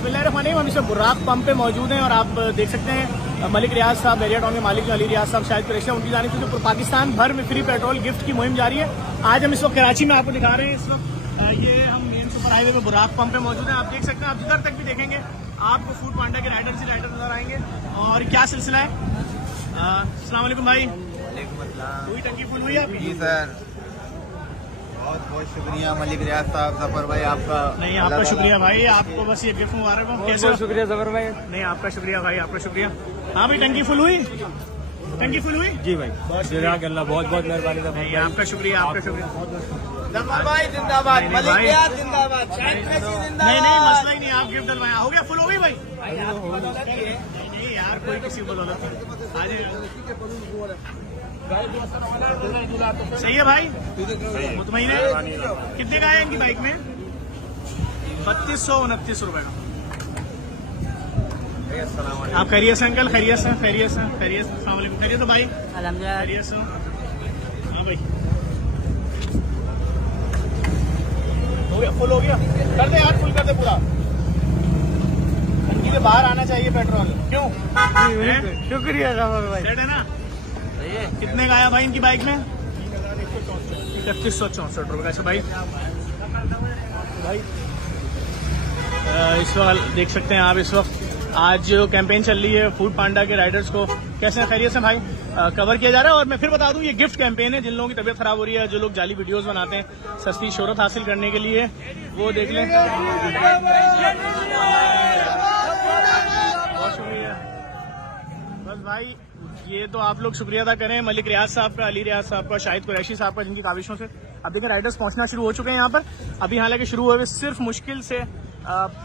बिस्मिल्लाहिर्रहमानिर्रहीम। हम इस वक्त बुर्राक पंप पे मौजूद हैं और आप देख सकते हैं मलिक रियाज साहब, बैरिया टाउन के मालिक जो अली रियाज साहब शायद कुरैशी, उनकी जानिब से जो पाकिस्तान भर में फ्री पेट्रोल गिफ्ट की मुहिम जारी है। आज हम इस वक्त कराची में आपको दिखा रहे हैं। इस वक्त ये हम मेन सुपर हाईवे पे बुर्राक पंप पे मौजूद हैं। आप देख सकते हैं, आप जिधर तक भी देखेंगे आपको फूड पांडा के राइडर से राइडर नजर आएंगे। और क्या सिलसिला है? अस्सलाम वालेकुम भाई। पूरी टंकी फुल हुई आपकी? जी सर, बहुत बहुत शुक्रिया मलिक रियाज साहब, जफर भाई आपका। नहीं, आपका शुक्रिया भाई, आपको बस ये गिफ्ट मुबारक हो। कैसे हो? शुक्रिया जफर भाई। नहीं, आपका शुक्रिया भाई, आपका शुक्रिया। हाँ भाई, टंकी फुल हुई? टंकी फुल हुई? जी भाई, जज़ाक अल्लाह, बहुत बहुत मेहरबानी। नहीं, आपका शुक्रिया, आपका शुक्रिया। जफर भाई जिंदाबाद, नहीं, मलिक भाई। रियाज जिंदाबाद, शाहिद कुरैशी जिंदाबाद। नहीं नहीं, मसला ही नहीं, आप गिफ्ट डलवाए। हो गया, फुल हो गई भाई? नहीं यार, कोई किसी को बदौलत नहीं। आ जाइए। सही है भाई, मुतमईन है? कितने का है इनकी बाइक में? 3229 रुपए का। आप खैरियत से अंकल? खैरियत से, खैरियत से, खैरियत से। अस्सलाम वालेकुम। खैरियत से भाई? अल्हम्दुलिल्लाह। खैरियत से। हाँ भाई, हो गया, फुल हो गया। कर दे यार, फुल कर दे पूरा। टंकी से बाहर आना चाहिए पेट्रोल। क्यों? शुक्रिया जफर भाई। सेट है ना? कितने का आया भाई इनकी बाइक में? 3164 रुपए का। अच्छा भाई, इस वक्त देख सकते हैं आप, इस वक्त आज जो कैंपेन चल रही है फूड पांडा के राइडर्स को, कैसे खैरियत से भाई कवर किया जा रहा है। और मैं फिर बता दूं, ये गिफ्ट कैंपेन है। जिन लोगों की तबीयत खराब हो रही है, जो लोग जाली वीडियोस बनाते हैं सस्ती शोहरत हासिल करने के लिए, वो देख लें। बहुत शुक्रिया बस भाई, ये तो आप लोग शुक्रिया अदा करें मलिक रियाज साहब का, अली रियाज साहब का, शाहिद कुरैशी साहब का, जिनकी काविशों से अब देखिए राइडर्स पहुंचना शुरू हो चुके हैं यहाँ पर। अभी हालांकि शुरू हुए सिर्फ मुश्किल से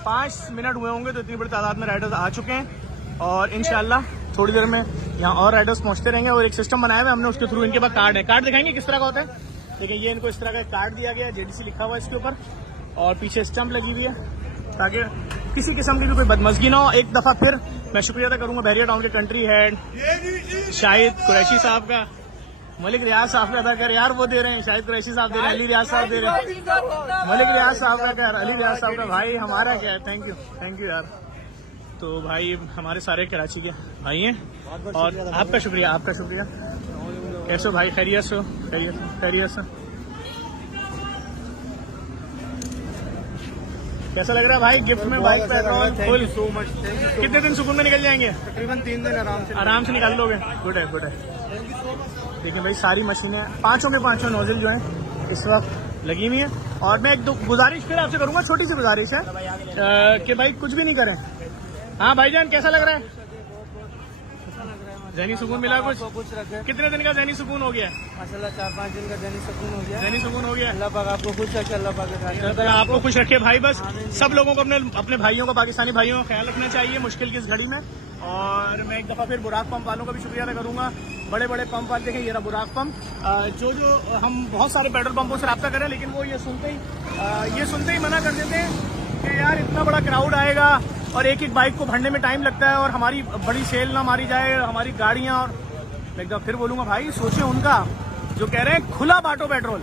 5 मिनट हुए होंगे, तो इतनी बड़ी तादाद में राइडर्स आ चुके हैं। और इंशाल्लाह थोड़ी देर में यहाँ और राइडर्स पहुंचते रहेंगे। और एक सिस्टम बनाया हुआ है हमने, उसके थ्रू इनके पास कार्ड है। कार्ड दिखाएंगे किस तरह का होता है। देखिए, ये इनको इस तरह का कार्ड दिया गया है, जेडीसी लिखा हुआ है इसके ऊपर, और पीछे स्टंप लगी हुई है ताकि किसी किस्म की भी कोई बदमजगी ना हो। एक दफा फिर मैं शुक्रिया अदा करूंगा बैरिया टाउन के कंट्री हेड शाहिद कुरैशी साहब का, मलिक रियाज साहब का अदा कर। यार वो दे रहे हैं, शाहिद कुरैशी साहब दे रहे हैं, अली रियाज साहब दे रहे हैं, मलिक रियाज साहब का क्या, अली रियाज साहब का। भाई हमारा क्या है, थैंक यू यार। तो भाई हमारे सारे कराची के भाई हैं, और आपका शुक्रिया, आपका शुक्रिया। कैसे हो भाई? खैरियत से? खैरियत से। कैसा लग रहा है भाई गिफ्ट में bike petrol full? So much, कितने दिन सुकून में निकल जाएंगे? तकरीबन 3 दिन आराम से निकाल लोगे। गुड है, गुड है। देखिए भाई, सारी मशीनें पांचों के पांचों नोजल जो हैं इस वक्त लगी हुई हैं। और मैं एक दो गुजारिश फिर आपसे करूंगा, छोटी सी गुजारिश है कि भाई कुछ भी नहीं करें। हाँ भाईजान, कैसा लग रहा है? ज़हनी सुकून मिला कुछ? रखे कितने दिन का ज़हनी सुकून हो गया? माशाल्लाह, 4-5 दिन का ज़हनी सुकून हो गया। ज़हनी सुकून हो गया। अल्लाह पाक आपको खुश रखे, अल्लाह पाक आपको खुश रखे भाई। बस सब लोगों को अपने भाइयों का, पाकिस्तानी भाइयों का ख्याल रखना चाहिए मुश्किल की इस घड़ी में। और मैं एक दफा फिर बुराक पंप वालों का भी शुक्रिया अदा करूंगा। बड़े बड़े पंप वाले देखें, ये रहा बुराक पंप। जो हम बहुत सारे पेट्रोल पंपों से रब्ता करें, लेकिन वो ये सुनते ही मना कर देते हैं कि यार इतना बड़ा क्राउड आएगा और एक एक बाइक को भरने में टाइम लगता है, और हमारी बड़ी सेल ना मारी जाए, हमारी गाड़ियां। और मैं एक दफा फिर बोलूंगा भाई, सोचे उनका जो कह रहे हैं खुला बांटो पेट्रोल।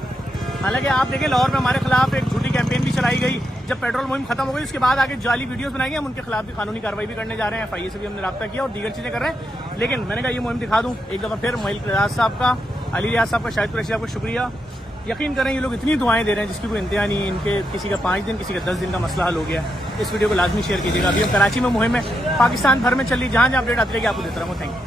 हालांकि आप देखें, लाहौर में हमारे खिलाफ एक झूठी कैंपेन भी चलाई गई। जब पेट्रोल मुहिम खत्म हो गई, उसके बाद आगे जाली वीडियोस बनाई गई। हम उनके खिलाफ भी कानूनी कार्रवाई भी करने जा रहे हैं, FIA से भी हमने रब्ता किया और दीगर चीजें कर रहे हैं। लेकिन मैंने कहा ये मुहिम दिखा दूं एक दफा फिर। मलिक रियाज साहब का, अली रियाज साहब का, शाहिद कुरैशी साहब का शुक्रिया। यकीन करें, ये लोग इतनी दुआएं दे रहे हैं जिसकी कोई इंतहा नहीं। इनके किसी का 5 दिन, किसी का 10 दिन का मसला हल हो गया। इस वीडियो को लाजमी शेयर कीजिएगा। अभी हम कराची में मुहिम है, पाकिस्तान भर में चल रही, जहां अपडेट आती रहेगी आपको देता रहूँगा। Thank you.